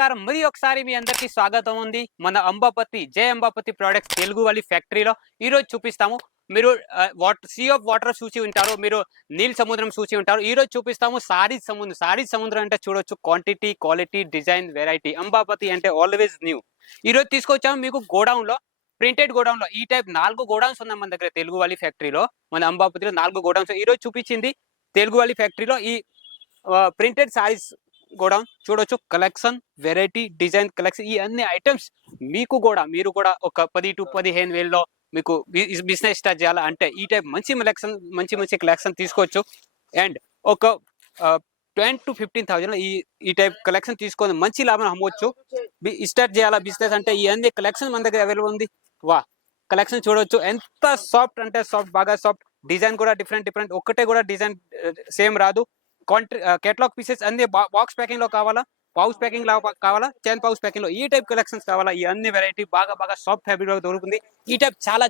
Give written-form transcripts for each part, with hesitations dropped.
నమస్కారం. మరి ఒకసారి మీ అందరికీ స్వాగతం ఉంది. మన అంబాపతి జై అంబాపతి ప్రొడక్ట్స్ తెలుగు వాళ్ళ ఫ్యాక్టరీలో ఈరోజు చూపిస్తాము. మీరు సీ ఆఫ్ వాటర్ చూసి ఉంటారు, మీరు నీల్ సముద్రం చూసి ఉంటారు. ఈరోజు చూపిస్తాము సారీస్ సముద్రం అంటే చూడొచ్చు. Quantity, quality, design, variety. Ambapathi అంటే ఆల్వేస్ న్యూ. ఈరోజు తీసుకొచ్చాము మీకు గోడౌన్లో, ప్రింటెడ్ గోడౌన్లో. ఈ టైప్ 4 గోడౌన్స్ ఉన్నాయి మన దగ్గర తెలుగు వాళ్ళ ఫ్యాక్టరీలో. మన అంబాపతిలో 4 గోడౌన్స్. ఈరోజు చూపించింది తెలుగు వాళ్ళ ఫ్యాక్టరీలో ఈ ప్రింటెడ్ సారీస్ గోడౌన్. చూడొచ్చు కలెక్షన్, వెరైటీ, డిజైన్, కలెక్షన్, ఈ అన్ని ఐటమ్స్ మీకు కూడా మీరు కూడా ఒక 10 to 15 వేలలో మీకు బిజినెస్ స్టార్ట్ చేయాలా అంటే ఈ టైప్ మంచి కలెక్షన్ తీసుకోవచ్చు. అండ్ ఒక 10 to 15,000 ఈ టైప్ కలెక్షన్ తీసుకొని మంచి లాభం అమ్మవచ్చు. స్టార్ట్ చేయాలా బిజినెస్ అంటే ఈ అన్ని కలెక్షన్ మన దగ్గర అవైలబుల్ ఉంది. కలెక్షన్ చూడొచ్చు ఎంత సాఫ్ట్ అంటే సాఫ్ట్, బాగా సాఫ్ట్. డిజైన్ కూడా డిఫరెంట్, ఒక్కటే కూడా డిజైన్ సేమ్ రాదు. కేటలాగ్ పీసెస్ అన్ని బాక్స్ ప్యాకింగ్ లో కావాలా, పౌచ్ ప్యాకింగ్ లో కావాలా, 10 పౌచ్ ప్యాకింగ్ లో ఈ టైప్ కలెక్షన్స్ కావాలా, ఈ అన్ని వెరైటీ బాగా సాఫ్ట్ ఫ్యాబ్రిక్ లో దొరుకుతుంది. ఈ టైప్ చాలా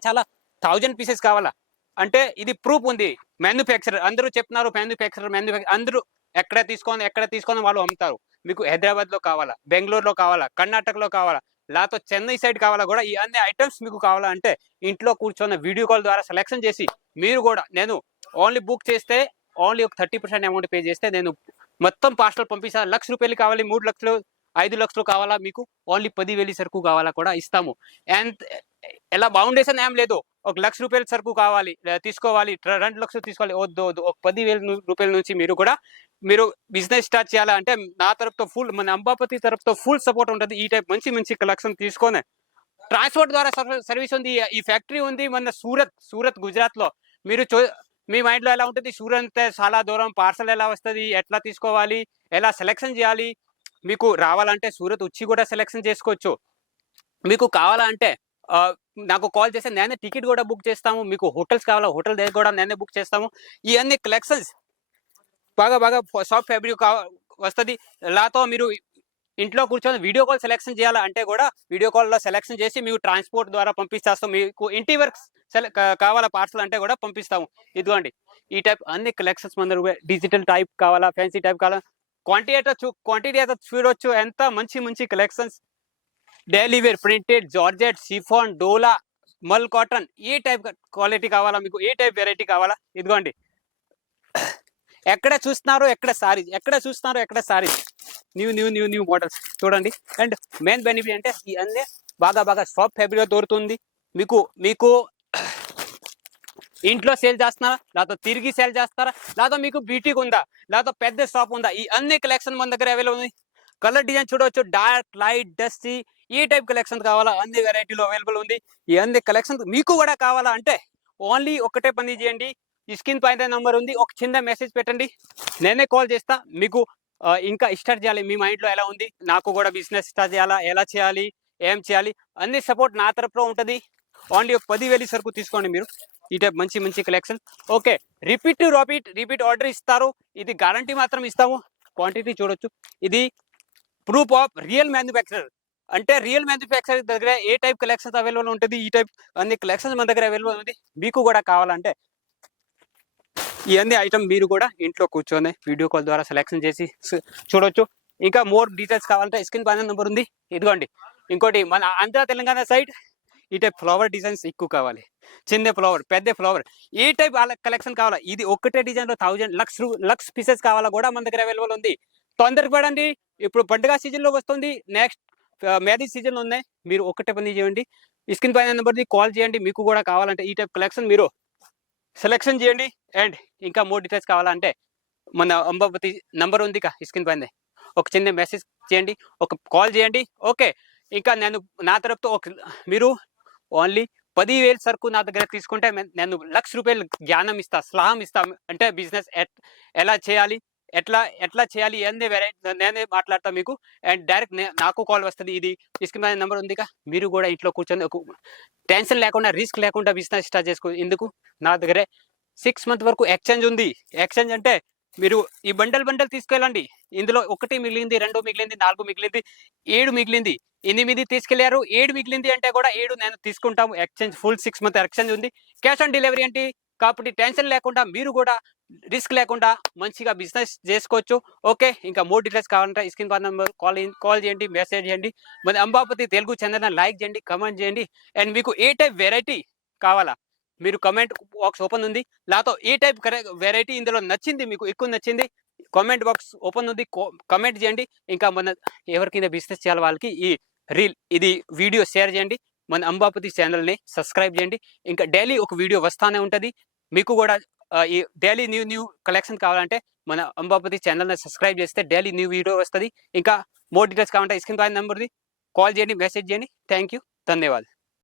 1000 పీసెస్ కావాలా అంటే ఇది ప్రూఫ్ ఉంది. మ్యానుఫ్యాక్చరర్ అందరూ చెప్తున్నారు, మ్యానుఫ్యాక్చరర్ అందరూ ఎక్కడ తీసుకొని వాళ్ళు అమ్ముతారు. మీకు హైదరాబాద్ లో కావాలా, బెంగళూరులో కావాలా, కర్ణాటకలో కావాలా, లేకపోతే చెన్నై సైడ్ కావాలా కూడా ఈ అన్ని ఐటమ్స్ మీకు కావాలా అంటే ఇంట్లో కూర్చొని వీడియో కాల్ ద్వారా సెలెక్షన్ చేసి మీరు కూడా నేను ఓన్లీ బుక్ చేస్తే ఓన్లీ ఒక 30% అమౌంట్ పే చేస్తే నేను మొత్తం పార్సల్ పంపిస్తాను. ₹1,00,000 కావాలి, 3 లక్షలు, 5 లక్షలు కావాలా, మీకు ఓన్లీ 10,000 సరుకు కావాలా కూడా ఇస్తాము. అండ్ ఎలా ఫౌండేషన్ ఏం లేదు, ఒక ₹1,00,000 సరుకు కావాలి తీసుకోవాలి, 2 లక్షలు తీసుకోవాలి, వద్దు. ఒక 10,000 రూపాయల నుంచి మీరు బిజినెస్ స్టార్ట్ చేయాలా అంటే నా తరపుతో మన అంబాపతి తరపుతో ఫుల్ సపోర్ట్ ఉంటుంది. ఈ టైప్ మంచి కలెక్షన్ తీసుకొని ట్రాన్స్పోర్ట్ ద్వారా సర్వీస్ ఉంది. ఈ ఫ్యాక్టరీ ఉంది మన సూరత్ గుజరాత్ లో. మీరు మీ మైండ్ లో ఎలా ఉంటుంది, సూరత్ అంటే చాలా దూరం, పార్సల్ ఎలా వస్తుంది, ఎట్లా తీసుకోవాలి, ఎలా సెలెక్షన్ చేయాలి. మీకు రావాలంటే సూరత్ వచ్చి కూడా సెలెక్షన్ చేసుకోవచ్చు. మీకు కావాలంటే నాకు కాల్ చేస్తే నేనే టికెట్ కూడా బుక్ చేస్తాము. మీకు హోటల్స్ కావాలా, హోటల్ దగ్గర కూడా నేనే బుక్ చేస్తాము. ఈ అన్ని కలెక్షన్స్ బాగా సాఫ్ట్ ఫ్యాబ్రిక్ వస్తుంది. లాతో మీరు ఇంట్లో కూర్చొని వీడియో కాల్ సెలెక్షన్ చేయాలా అంటే కూడా వీడియో కాల్లో సెలెక్షన్ చేసి మీకు ట్రాన్స్పోర్ట్ ద్వారా పంపిస్తాం. మీకు ఇంటి వర్క్ కావాలా పార్సల్ అంటే కూడా పంపిస్తాము. ఇదిగోండి ఈ టైప్ అన్ని కలెక్షన్స్ మన డిజిటల్ టైప్ కావాలా, ఫ్యాన్సీ టైప్ కావాలా, క్వాంటిటీ అయితే చూడొచ్చు. ఎంత మంచి collections. Daily wear, printed, georgette, chiffon, డోలా, మల్ కాటన్, ఏ టైప్ క్వాలిటీ కావాలా, మీకు ఏ టైప్ వెరైటీ కావాలా. ఇదిగోండి ఎక్కడ చూస్తున్నారు ఎక్కడ సారీస్ న్యూ మోడల్స్ చూడండి. అండ్ మెయిన్ బెనిఫిట్ అంటే ఈ అన్నీ బాగా సాఫ్ట్ ఫ్యాబ్రిక్ దొరుకుతుంది. మీకు ఇంట్లో సేల్ చేస్తున్నారా, లేకపోతే తిరిగి సేల్ చేస్తారా, లేకపోతే మీకు బ్యూటీకి ఉందా, లేకపోతే పెద్ద షాప్ ఉందా, ఈ అన్ని కలెక్షన్ మన దగ్గర అవైలబుల్ ఉంది. కలర్ డిజైన్ చూడవచ్చు, డార్క్, లైట్, డస్టీ, ఈ టైప్ కలెక్షన్ కావాలా అన్ని వెరైటీలో అవైలబుల్ ఉంది. ఈ అన్ని కలెక్షన్ మీకు కూడా కావాలా అంటే ఓన్లీ ఒకటే పని చేయండి. ఈ స్క్రీన్ పైన నంబర్ ఉంది, ఒక చిన్న మెసేజ్ పెట్టండి, నేనే కాల్ చేస్తా. మీకు ఇంకా స్టార్ట్ చేయాలి, మీ మైండ్లో ఎలా ఉంది, నాకు కూడా బిజినెస్ స్టార్ట్ చేయాలా, ఎలా చేయాలి, ఏం చేయాలి, అన్ని సపోర్ట్ నా తరపులో ఉంటుంది. ఓన్లీ ఒక 10,000 సరుకు తీసుకోండి మీరు. ఈ టైప్ మంచి కలెక్షన్. ఓకే, రిపీట్ ఆర్డర్ ఇస్తారు. ఇది గ్యారంటీ మాత్రం ఇస్తాము. క్వాంటిటీ చూడొచ్చు. ఇది ప్రూఫ్ ఆఫ్ రియల్ మ్యానుఫ్యాక్చరర్ అంటే రియల్ మ్యానుఫ్యాక్చరర్ దగ్గర ఏ టైప్ కలెక్షన్స్ అవైలబుల్ ఉంటుంది. ఈ టైప్ అన్ని కలెక్షన్స్ మన దగ్గర అవైలబుల్ ఉంది. మీకు కూడా కావాలంటే ఈ అన్ని ఐటమ్ మీరు కూడా ఇంట్లో కూర్చొని వీడియో కాల్ ద్వారా సెలెక్షన్ చేసి చూడొచ్చు. ఇంకా మోర్ డీటెయిల్స్ కావాలంటే స్క్రీన్ పైన నెంబర్ ఉంది. ఇదిగోండి ఇంకోటి, మన ఆంధ్ర తెలంగాణ సైడ్ ఈ టైప్ ఫ్లవర్ డిజైన్స్ ఎక్కువ కావాలి, చిన్న ఫ్లవర్, పెద్ద ఫ్లవర్, ఏ టైప్ కలెక్షన్ కావాలా. ఇది ఒక్కటే డిజైన్లో 1000 లక్ష పీసెస్ కావాలా కూడా మన దగ్గర అవైలబుల్ ఉంది. తొందరగా పడండి, ఇప్పుడు పండుగ సీజన్లో వస్తుంది, నెక్స్ట్ మ్యారేజ్ సీజన్ ఉన్నాయి. మీరు ఒక్కటే పని చేయండి, స్క్రీన్ పైన నెంబర్ది కాల్ చేయండి. మీకు కూడా కావాలంటే ఈ టైప్ కలెక్షన్ మీరు సెలెక్షన్ చేయండి. అండ్ ఇంకా మోర్ డీటెయిల్స్ కావాలంటే మన అంబాపతి నంబర్ ఉంది స్క్రీన్ పైన, ఒక చిన్న మెసేజ్ చేయండి, ఒక కాల్ చేయండి. ఓకే, ఇంకా నా తరపుతో మీరు ఓన్లీ 10,000 సరుకు నా దగ్గర తీసుకుంటే నేను ₹1,00,000 జ్ఞానం ఇస్తా, సలహా ఇస్తా. అంటే బిజినెస్ ఎలా చేయాలి, ఎట్లా చేయాలి అన్నీ నేనే మాట్లాడతా మీకు. అండ్ డైరెక్ట్ నాకు కాల్ వస్తుంది. ఇది స్క్రీన్ పైన నెంబర్ ఉంది. మీరు కూడా ఇంట్లో కూర్చొని ఒక టెన్షన్ లేకుండా, రిస్క్ లేకుండా బిజినెస్ స్టార్ట్ చేసుకో. ఎందుకు, నా దగ్గరే 6 months వరకు ఎక్స్చేంజ్ ఉంది. ఎక్స్చేంజ్ అంటే మీరు ఈ బండల్ తీసుకెళ్ళండి, ఇందులో 1 మిగిలింది, 2 మిగిలింది, 4 మిగిలింది, 7 మిగిలింది, 8 తీసుకెళ్లారు, 7 మిగిలింది అంటే కూడా 7 నేను తీసుకుంటాము. ఎక్స్చేంజ్ ఫుల్ 6 months ఎక్స్చేంజ్ ఉంది. క్యాష్ ఆన్ డెలివరీ అంటే కాబట్టి టెన్షన్ లేకుండా మీరు కూడా రిస్క్ లేకుండా మంచిగా బిజినెస్ చేసుకోవచ్చు. ఓకే. ఇంకా మోర్ డీటెయిల్స్ కావాలంటే స్క్రీన్ పై నంబర్ కాల్ చేయండి, మెసేజ్ చేయండి. మన అంబాపతి తెలుగు ఛానెల్‌ని లైక్ చేయండి, కామెంట్ చేయండి. అండ్ మీకు ఏ టైప్ వెరైటీ కావాలా? మీరు కామెంట్ బాక్స్ ఓపెన్ ఉంది. నాతో ఏ టైప్ వెరైటీ ఇందులో నచ్చింది, మీకు ఎక్కువ నచ్చింది కామెంట్ బాక్స్ ఓపెన్ ఉంది. కామెంట్ చేయండి. ఇంకా మన ఎవరికైనా బిజినెస్ చేయాలి వాళ్ళకి ఇది వీడియో షేర్ చేయండి. మన అంబాపతి ఛానెల్‌ని సబ్స్క్రైబ్ చేయండి. ఇంకా డైలీ ఒక వీడియో వస్తానే ఉంటది. మీకు కూడా ఈ డైలీ న్యూ కలెక్షన్ కావాలంటే మన అంబాపతి ఛానల్‌ని సబ్స్క్రైబ్ చేస్తే డైలీ న్యూ వీడియో వస్తది. ఇంకా మోర్ డీటెయిల్స్ కావాలంటే స్క్రీన్ పైన నంబర్‌ది కాల్ చేయండి, మెసేజ్ చేయండి. Thank you. ధన్యవాదాలు.